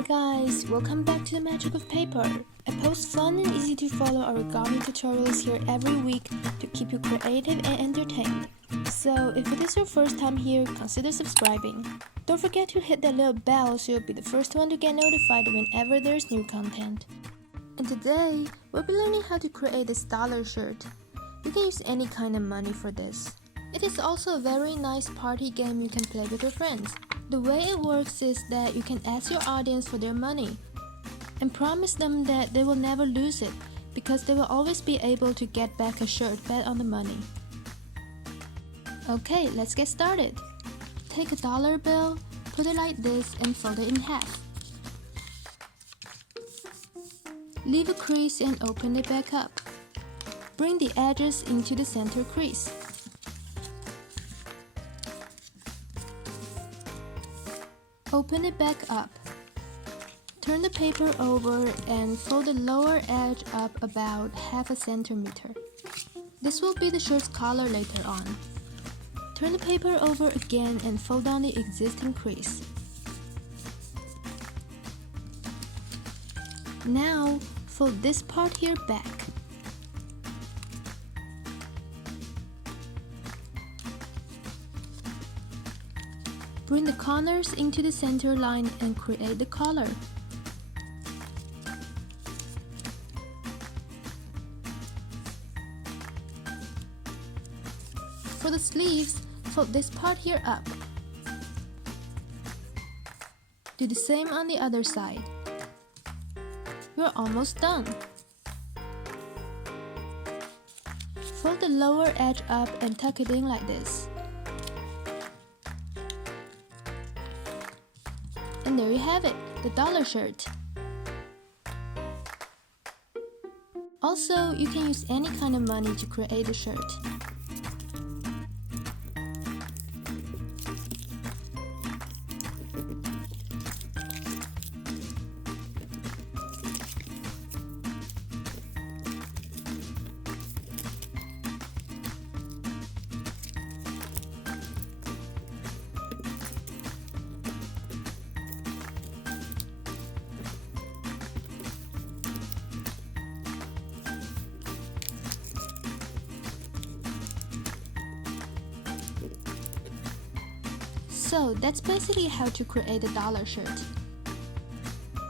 Hi guys, welcome back to the Magic of Paper. I post fun and easy to follow origami tutorials here every week to keep you creative and entertained. So if it is your first time here, consider subscribing. Don't forget to hit that little bell so you'll be the first one to get notified whenever there's new content. And today, we'll be learning how to create this dollar shirt. You can use any kind of money for this. It is also a very nice party game you can play with your friends. The way it works is that you can ask your audience for their money and promise them that they will never lose it because they will always be able to get back a shirt bet on the money. Okay, let's get started. Take a dollar bill, put it like this and fold it in half. Leave a crease and open it back up. Bring the edges into the center crease. Open it back up. Turn the paper over and fold the lower edge up about half a centimeter. This will be the shirt's collar later on. Turn the paper over again and fold down the existing crease. Now, fold this part here back. Bring the corners into the center line and create the collar. For the sleeves, fold this part here up. Do the same on the other side. You're almost done. Fold the lower edge up and tuck it in like this. And there you have it, the dollar shirt. Also, you can use any kind of money to create a shirt. So that's basically how to create a dollar shirt.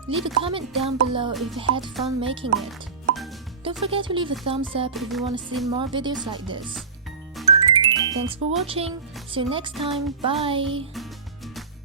Leave a comment down below if you had fun making it. Don't forget to leave a thumbs up if you want to see more videos like this. Thanks for watching, see you next time, bye!